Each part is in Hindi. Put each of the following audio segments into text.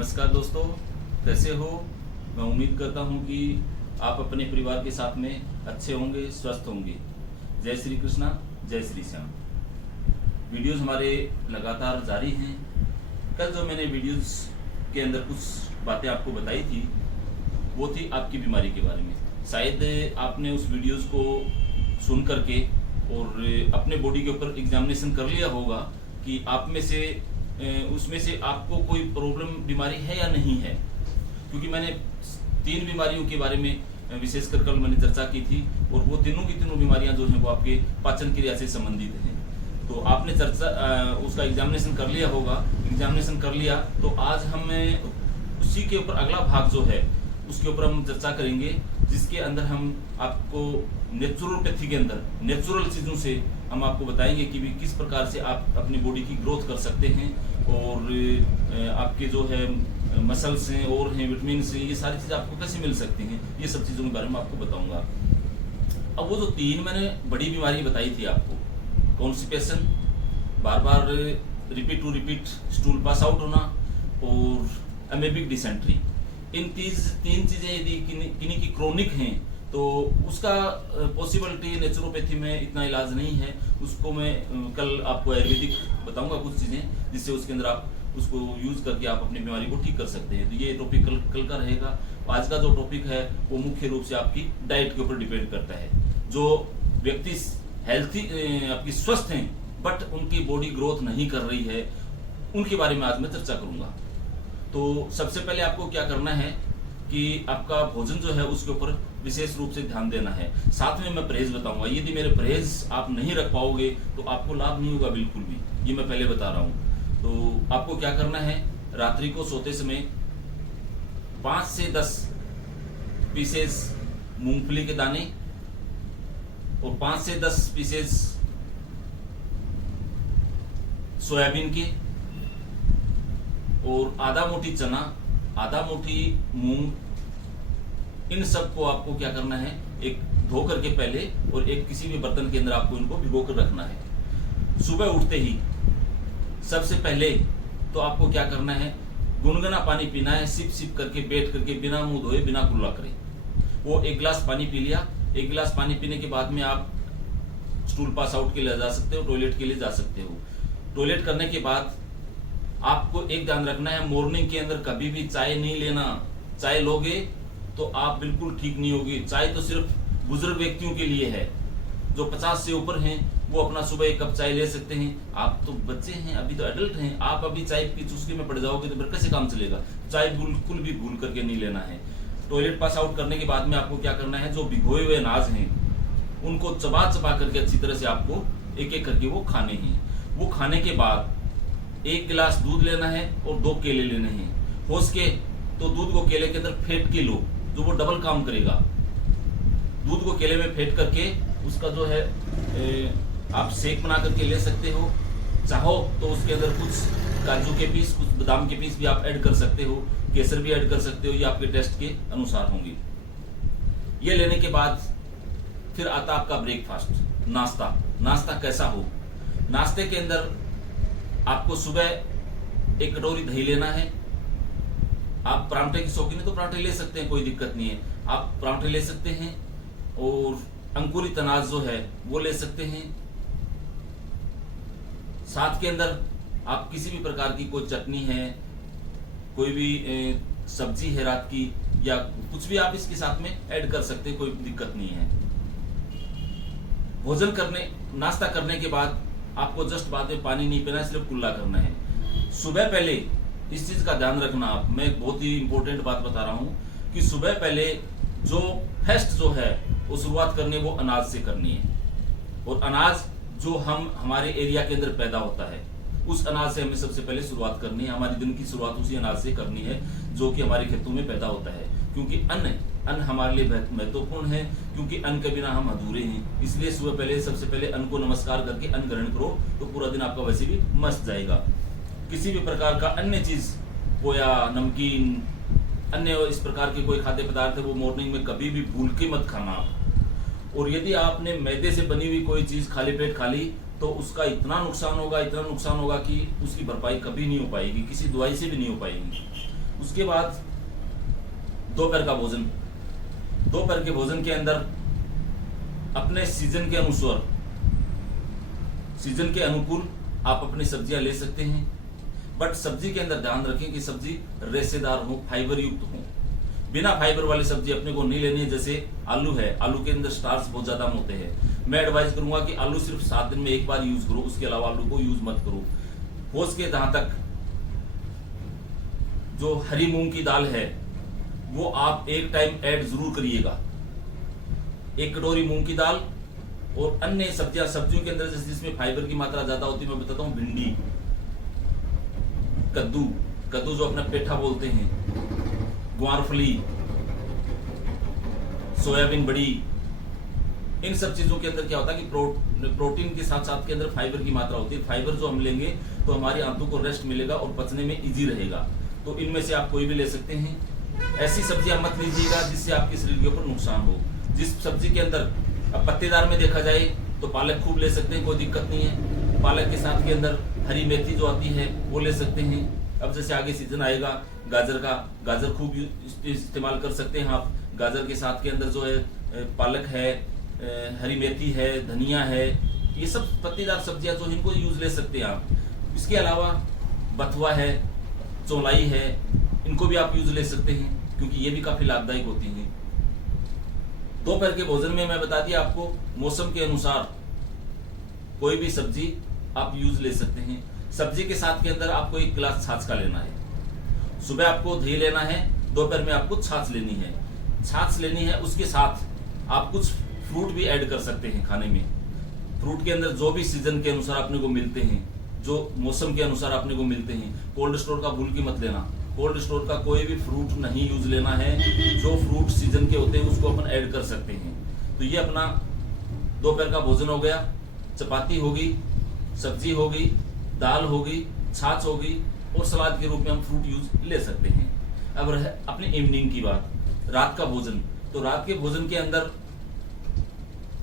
नमस्कार दोस्तों, कैसे हो। मैं उम्मीद करता हूं कि आप अपने परिवार के साथ में अच्छे होंगे, स्वस्थ होंगे। जय श्री कृष्णा, जय श्री श्याम। वीडियोस हमारे लगातार जारी हैं। कल जो मैंने वीडियोस के अंदर कुछ बातें आपको बताई थी वो थी आपकी बीमारी के बारे में। शायद आपने उस वीडियोस को सुन करके और अपने बॉडी के ऊपर एग्जामिनेशन कर लिया होगा कि आप में से उसमें से आपको कोई प्रॉब्लम बीमारी है या नहीं है। क्योंकि मैंने 3 बीमारियों के बारे में विशेषकर कल मैंने चर्चा की थी और वो तीनों की तीनों बीमारियां जो हैं वो आपके पाचन क्रिया से संबंधित हैं। तो आपने उसका एग्जामिनेशन कर लिया होगा। एग्जामिनेशन कर लिया तो आज हम उसी के ऊपर अगला भाग जो है उसके ऊपर हम चर्चा करेंगे, जिसके अंदर हम आपको नेचुरोपैथी के अंदर नेचुरल चीज़ों से हम आपको बताएंगे कि भी किस प्रकार से आप अपनी बॉडी की ग्रोथ कर सकते हैं और आपके जो है मसल्स हैं और हैं विटामिन हैं, ये सारी चीज़ें आपको कैसे मिल सकती हैं, ये सब चीज़ों के बारे में आपको बताऊंगा। अब वो जो 3 मैंने बड़ी बीमारी बताई थी आपको, कॉन्स्टिपेशन, बार बार repeat to repeat stool pass out होना और एमेबिक डिसेंट्री, इन 3 चीज़ें यदि किन्हीं की क्रोनिक हैं तो उसका पॉसिबिलिटी नेचुरोपैथी में इतना इलाज नहीं है। उसको मैं कल आपको आयुर्वेदिक बताऊंगा कुछ चीज़ें जिससे उसके अंदर आप उसको यूज करके आप अपनी बीमारी को ठीक कर सकते हैं। तो ये टॉपिक कल का रहेगा। आज का जो टॉपिक है वो मुख्य रूप से आपकी डाइट के ऊपर डिपेंड करता है। जो व्यक्ति हेल्थी आपकी स्वस्थ हैं बट उनकी बॉडी ग्रोथ नहीं कर रही है, उनके बारे में आज मैं चर्चा करूंगा। तो सबसे पहले आपको क्या करना है कि आपका भोजन जो है उसके ऊपर विशेष रूप से ध्यान देना है। साथ में मैं परहेज बताऊंगा। यदि मेरे परहेज आप नहीं रख पाओगे तो आपको लाभ नहीं होगा बिल्कुल भी, ये मैं पहले बता रहा हूं। तो आपको क्या करना है, रात्रि को सोते समय 5 से 10 पीसेस मूंगफली के दाने और 5 से 10 पीसेस सोयाबीन के और आधा मुट्ठी चना, आधा मुट्ठी मूंग, इन सब को आपको क्या करना है, एक धो करके पहले और एक किसी भी बर्तन के अंदर आपको इनको भिगो कर रखना है। सुबह उठते ही सबसे पहले तो आपको क्या करना है, गुनगुना पानी पीना है, सिप सिप करके बैठ करके बिना मुंह धोए बिना कुल्ला करे। वो 1 गिलास पानी पी लिया। 1 गिलास पानी पीने के बाद में आप स्टूल पास आउट के लिए जा सकते हो, टॉयलेट के लिए जा सकते हो। टॉयलेट करने के बाद आपको एक ध्यान रखना है, मॉर्निंग के अंदर कभी भी चाय नहीं लेना। चाय लोगे तो आप बिल्कुल ठीक नहीं होगी। चाय तो सिर्फ बुजुर्ग व्यक्तियों के लिए है। जो 50 से ऊपर हैं वो अपना सुबह 1 कप चाय ले सकते हैं। आप तो बच्चे हैं, अभी तो एडल्ट हैं, आप अभी चाय की चुस्की में पड़ जाओगे तो फिर कैसे काम चलेगा। चाय बिल्कुल भी भूल करके नहीं लेना है। टॉयलेट पास आउट करने के बाद में आपको क्या करना है, जो भिगोए हुए अनाज हैं उनको चबा चबा करके अच्छी तरह से आपको एक एक करके वो खाने हैं। वो खाने के बाद 1 गिलास दूध लेना है और 2 केले लेने हैं। हो सके तो दूध को केले के अंदर फेंट के लो, जो वो डबल काम करेगा। दूध को केले में फेंट करके उसका जो है आप शेक बना करके ले सकते हो। चाहो तो उसके अंदर कुछ काजू के पीस, कुछ बादाम के पीस भी आप ऐड कर सकते हो, केसर भी ऐड कर सकते हो, ये आपके टेस्ट के अनुसार होंगे। ये लेने के बाद फिर आता आपका ब्रेकफास्ट, नाश्ता। नाश्ता कैसा हो, नाश्ते के अंदर आपको सुबह 1 कटोरी दही लेना है। आप परांठे की शौकीन है तो परांठे ले सकते हैं, कोई दिक्कत नहीं है। आप परांठे ले सकते हैं और अंकुरित अनाज जो है वो ले सकते हैं। साथ के अंदर आप किसी भी प्रकार की कोई चटनी है, कोई भी सब्जी है रात की, या कुछ भी आप इसके साथ में ऐड कर सकते हैं, कोई दिक्कत नहीं है। भोजन करने, नाश्ता करने के बाद आपको जस्ट बाद में पानी नहीं पीना है, सिर्फ कुल्ला करना है। सुबह पहले इस चीज का ध्यान रखना आप, मैं एक बहुत ही इंपॉर्टेंट बात बता रहा हूं कि सुबह पहले जो फेस्ट जो है वो शुरुआत करनी है वो अनाज से करनी है। और अनाज जो हमारे एरिया के अंदर पैदा होता है उस अनाज से हमें सबसे पहले शुरुआत करनी है। हमारी दिन की शुरुआत उसी अनाज से करनी है जो कि हमारे खेतों में पैदा होता है। क्योंकि अन्न हमारे लिए महत्वपूर्ण है, क्योंकि अन्न के बिना हम अधूरे हैं। इसलिए सुबह पहले सबसे पहले अन्न को नमस्कार करके अन्न ग्रहण करो तो पूरा दिन आपका वैसे भी मस्त जाएगा। किसी भी प्रकार का अन्य चीज, पोया, नमकीन, अन्य इस प्रकार के कोई खाद्य पदार्थ है वो मॉर्निंग में कभी भी भूल के मत खाना आप। और यदि आपने मैदे से बनी हुई कोई चीज खाली पेट खा ली तो उसका इतना नुकसान होगा कि उसकी भरपाई कभी नहीं हो पाएगी, किसी दवाई से भी नहीं हो पाएगी। उसके बाद दोपहर का भोजन। दोपहर के भोजन के अंदर अपने सीजन के अनुसार, सीजन के अनुकूल आप अपनी सब्जियां ले सकते हैं, बट सब्जी के अंदर ध्यान रखें कि सब्जी रेशेदार हो, फाइबर युक्त हो। बिना फाइबर वाली सब्जी अपने को नहीं लेनी है। जैसे आलू है, आलू के अंदर स्टार्च बहुत ज्यादा होते हैं। मैं एडवाइस करूंगा कि आलू सिर्फ 7 दिन में एक बार यूज करो, उसके अलावा आलू को यूज मत करो। हो सके जहां तक जो हरी मूंग की दाल है वो आप एक टाइम ऐड जरूर करिएगा। 1 कटोरी मूंग की दाल और अन्य सब्जियों के अंदर जिसमें फाइबर की मात्रा ज्यादा होती है, मैं बताता हूँ, भिंडी, कद्दू जो अपना पेठा बोलते हैं, ग्वारफली, सोयाबीन बड़ी, इन सब चीजों के अंदर क्या होता है कि प्रोटीन के साथ साथ के अंदर फाइबर की मात्रा होती है। फाइबर जो हम लेंगे तो हमारी आंतों को रेस्ट मिलेगा और पचने में इजी रहेगा। तो इनमें से आप कोई भी ले सकते हैं। ऐसी सब्जियां मत लीजिएगा जिससे आपके शरीर के ऊपर नुकसान हो। जिस सब्जी के अंदर, अब पत्तेदार में देखा जाए तो पालक खूब ले सकते हैं, कोई दिक्कत नहीं है। पालक के साथ के अंदर हरी मेथी जो आती है वो ले सकते हैं। अब जैसे आगे सीजन आएगा गाजर खूब इस्तेमाल कर सकते हैं आप। गाजर के साथ के अंदर जो है पालक है, हरी मेथी है, धनिया है, ये सब पत्तेदार सब्जियां जो इनको यूज ले सकते हैं आप। इसके अलावा बथुआ है, चौलाई है, इनको भी आप यूज ले सकते हैं क्योंकि ये भी काफी लाभदायक होती हैं। दोपहर के भोजन में मैं बता दिया आपको, मौसम के अनुसार कोई भी सब्जी आप यूज ले सकते हैं। सब्जी के साथ के अंदर आपको 1 गिलास छाछ का लेना है। सुबह आपको दही लेना है, दोपहर में आपको छाछ लेनी है। छाछ लेनी है, उसके साथ आप कुछ फ्रूट भी ऐड कर सकते हैं खाने में। फ्रूट के अंदर जो भी सीजन के अनुसार अपने को मिलते हैं, जो मौसम के अनुसार अपने को मिलते हैं। कोल्ड स्टोर का भूल के मत लेना, कोल्ड स्टोर का कोई भी फ्रूट नहीं यूज लेना है। जो फ्रूट सीजन के होते हैं उसको अपन ऐड कर सकते हैं। तो ये अपना दोपहर का भोजन हो गया। चपाती होगी, सब्जी होगी, दाल होगी, छाछ होगी और सलाद के रूप में हम फ्रूट यूज ले सकते हैं। अब रहे अपनी इवनिंग की बात, रात का भोजन। तो रात के भोजन के अंदर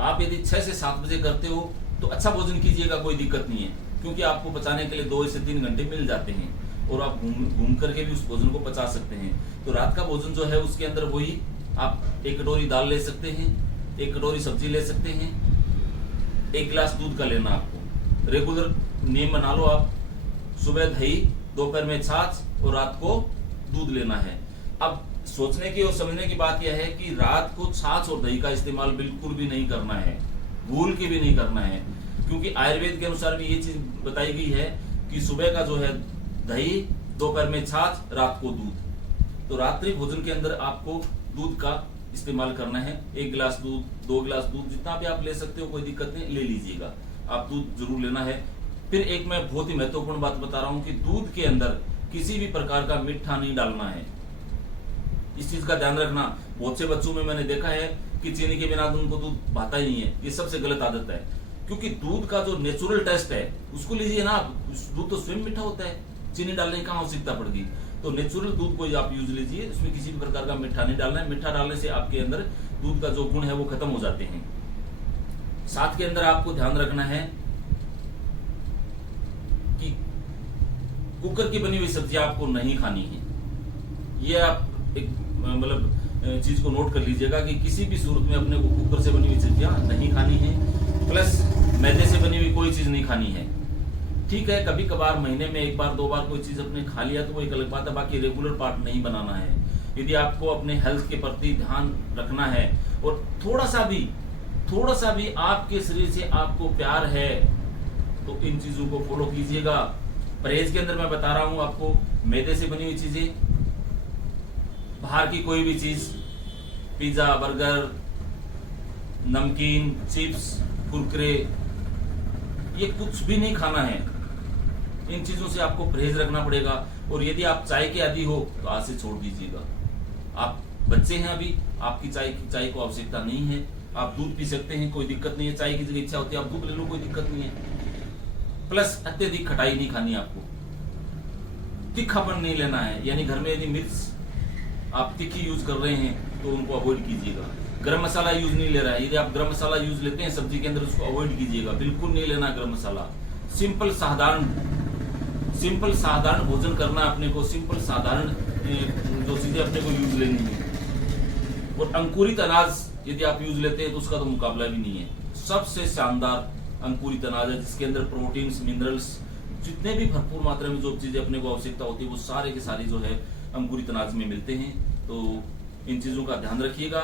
आप यदि 6 से 7 बजे करते हो तो अच्छा भोजन कीजिएगा, कोई दिक्कत नहीं है, क्योंकि आपको पचाने के लिए 2 से 3 घंटे मिल जाते हैं और आप घूम करके भी उस भोजन को पचा सकते हैं। तो रात का भोजन जो है उसके अंदर वही आप 1 कटोरी दाल ले सकते हैं, 1 कटोरी सब्जी ले सकते हैं, 1 गिलास दूध का लेना आपको। रेगुलर नेम बना लो आप, सुबह दही, दोपहर में छाछ और रात को दूध लेना है। अब सोचने की और समझने की बात यह है कि रात को छाछ और दही का इस्तेमाल बिल्कुल भी नहीं करना है, भूल के भी नहीं करना है, क्योंकि आयुर्वेद के अनुसार भी ये चीज बताई गई है कि सुबह का जो है दही, दोपहर में छाछ, रात को दूध। तो रात्रि भोजन के अंदर आपको दूध का इस्तेमाल करना है। 1 गिलास दूध, 2 गिलास दूध, जितना भी आप ले सकते हो, कोई दिक्कत नहीं, ले लीजिएगा। आप दूध जरूर लेना है। फिर एक मैं बहुत ही महत्वपूर्ण बात बता रहा हूं कि दूध के अंदर किसी भी प्रकार का मीठा नहीं डालना है। इस चीज का ध्यान रखना। बहुत से बच्चों में मैंने देखा है कि चीनी के बिना उनको दूध भाता ही नहीं है। ये सबसे गलत आदत है, क्योंकि दूध का जो नेचुरल टेस्ट है उसको लीजिए ना। दूध तो स्वयं मीठा होता है, चीनी डालने की कहाँ आवश्यकता पड़ गई। तो नेचुरल दूध को आप यूज लीजिए, इसमें किसी भी प्रकार का मीठा नहीं डालना है। मीठा डालने से आपके अंदर दूध का जो गुण है वो खत्म हो जाते हैं। साथ के अंदर आपको ध्यान रखना है कि कुकर की बनी हुई सब्जियां आपको नहीं खानी है। ये आप एक मतलब चीज को नोट कर लीजिएगा कि किसी भी सूरत में अपने को कुकर से बनी हुई सब्जियां नहीं खानी है, प्लस मैदे से बनी हुई कोई चीज नहीं खानी है। ठीक है, कभी कभार महीने में 1 बार 2 बार कोई चीज अपने खा लिया तो वो एक अलग बात है, बाकी रेगुलर पार्ट नहीं बनाना है। यदि आपको अपने हेल्थ के प्रति ध्यान रखना है और थोड़ा सा भी आपके शरीर से आपको प्यार है तो इन चीजों को फॉलो कीजिएगा। परहेज के अंदर मैं बता रहा हूं आपको, मैदे से बनी हुई चीजें, बाहर की कोई भी चीज, पिज्जा, बर्गर, नमकीन, चिप्स, कुरकुरे, ये कुछ भी नहीं खाना है। इन चीजों से आपको परहेज रखना पड़ेगा। और यदि आप चाय के आदी हो तो आज से छोड़ दीजिएगा। आप बच्चे हैं अभी, आपकी चाय को आवश्यकता नहीं है। आप दूध पी सकते हैं, कोई दिक्कत नहीं है। चाय की जगह इच्छा होती है आप दूध ले लो, कोई दिक्कत नहीं है। प्लस अत्यधिक खटाई नहीं खानी आपको, तीखापन नहीं लेना है। यानी घर में यदि मिर्च आप तीखी यूज कर रहे हैं तो उनको अवॉइड कीजिएगा। गरम मसाला यूज नहीं ले रहा है, यदि आप गरम मसाला यूज लेते हैं सब्जी के अंदर, उसको अवॉइड कीजिएगा, बिल्कुल नहीं लेना गरम मसाला। सिंपल साधारण भोजन करना अपने को, सिंपल साधारण जो चीजें अपने को यूज लेनी है। और अंकुरित अनाज यदि आप यूज लेते हैं तो उसका तो मुकाबला भी नहीं है। सबसे शानदार अंकुरित अनाज है जिसके अंदर प्रोटीन्स, मिनरल्स, जितने भी भरपूर मात्रा में जो चीजें अपने को आवश्यकता होती है वो सारे के सारे जो है अंकुरित अनाज में मिलते हैं। तो इन चीजों का ध्यान रखिएगा,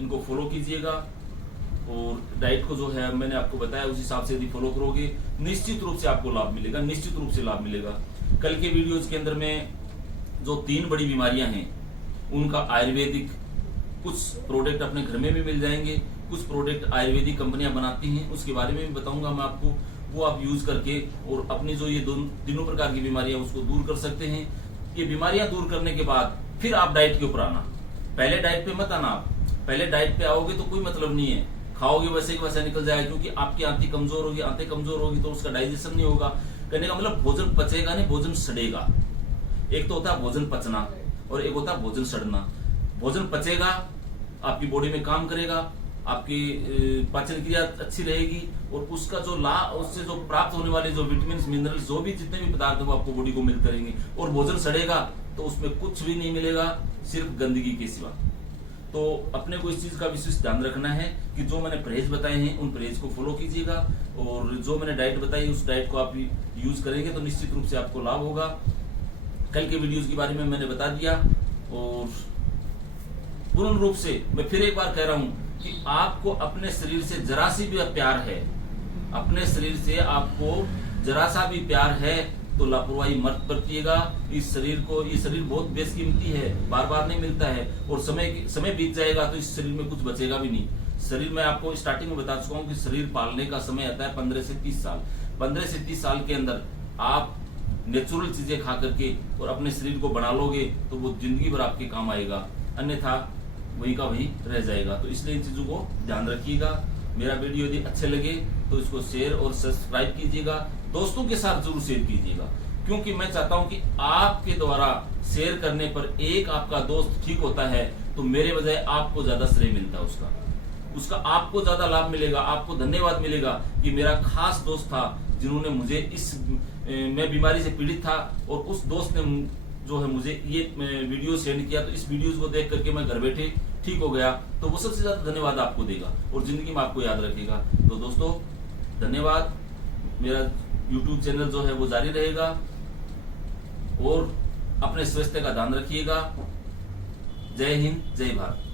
इनको फॉलो कीजिएगा और डाइट को जो है मैंने आपको बताया उस हिसाब से यदि फॉलो करोगे निश्चित रूप से आपको लाभ मिलेगा, निश्चित रूप से लाभ मिलेगा। कल के वीडियोज के अंदर में जो 3 बड़ी बीमारियां हैं उनका आयुर्वेदिक कुछ प्रोडक्ट अपने घर में भी मिल जाएंगे, कुछ प्रोडक्ट आयुर्वेदिक कंपनियां बनाती हैं उसके बारे में भी बताऊंगा मैं आपको। वो आप यूज करके और अपनी जो ये तीनों प्रकार की बीमारियां उसको दूर कर सकते हैं। ये बीमारियां दूर करने के बाद फिर आप डाइट के ऊपर आना, पहले डाइट पे मत आना। आप पहले डाइट पे आओगे तो कोई मतलब नहीं है, खाओगे वैसे के वैसे निकल जाएगा, क्योंकि आपकी आंतें कमजोर होगी, आंतें कमजोर होगी तो उसका डाइजेशन नहीं होगा। कहने का मतलब भोजन पचेगा नहीं, भोजन सड़ेगा। एक तो होता है भोजन पचना और एक होता है भोजन सड़ना। भोजन पचेगा, आपकी बॉडी में काम करेगा, आपकी पाचन क्रिया अच्छी रहेगी और उसका जो उससे जो प्राप्त होने वाले जो विटामिन, मिनरल्स, जो भी जितने भी पदार्थ है वो आपको बॉडी को मिलते रहेंगे। और भोजन सड़ेगा तो उसमें कुछ भी नहीं मिलेगा, सिर्फ गंदगी के सिवा। तो अपने को इस चीज का विशेष ध्यान रखना है कि जो मैंने परहेज बताए हैं उन परहेज को फॉलो कीजिएगा और जो मैंने डाइट बताई उस डाइट को आप यूज करेंगे तो निश्चित रूप से आपको लाभ होगा। कल के वीडियोस के बारे में मैंने बता दिया और पूर्ण रूप से मैं फिर एक बार कह रहा हूं कि आपको अपने शरीर से जरा सी भी प्यार है, अपने शरीर से आपको जरा सा भी प्यार है तो लापरवाही मत बरतिएगा। इस शरीर को, ये शरीर बहुत बेशकीमती है, बार बार नहीं मिलता है और समय बीत जाएगा तो इस शरीर में कुछ बचेगा भी नहीं। शरीर में आपको स्टार्टिंग में बता चुका हूं कि शरीर पालने का समय आता है 15 से 30 साल। 15 से 30 साल के अंदर आप नेचुरल चीजें खा करके और अपने शरीर को बना लोगे तो वो जिंदगी भर आपके काम आएगा, अन्यथा वही का वही रह जाएगा। तो इसलिए इन चीजों को ध्यान रखिएगा। मेरा वीडियो यदि अच्छे लगे तो इसको शेयर और सब्सक्राइब कीजिएगा, दोस्तों के साथ जरूर शेयर कीजिएगा, क्योंकि मैं चाहता हूं कि आपके द्वारा शेयर करने पर एक आपका दोस्त ठीक होता है तो मेरे बजाय आपको ज्यादा श्रेय मिलता है, उसका आपको ज्यादा लाभ मिलेगा, आपको धन्यवाद मिलेगा कि मेरा खास दोस्त था जिन्होंने मुझे मैं बीमारी से पीड़ित था और उस दोस्त ने जो है मुझे ये वीडियो सेंड किया, तो इस वीडियोस को देख करके मैं घर बैठे ठीक हो गया, तो वो सबसे ज्यादा धन्यवाद आपको देगा और जिंदगी में आपको याद रखेगा। तो दोस्तों धन्यवाद। मेरा YouTube चैनल जो है वो जारी रहेगा और अपने स्वास्थ्य का ध्यान रखिएगा। जय हिंद, जय भारत।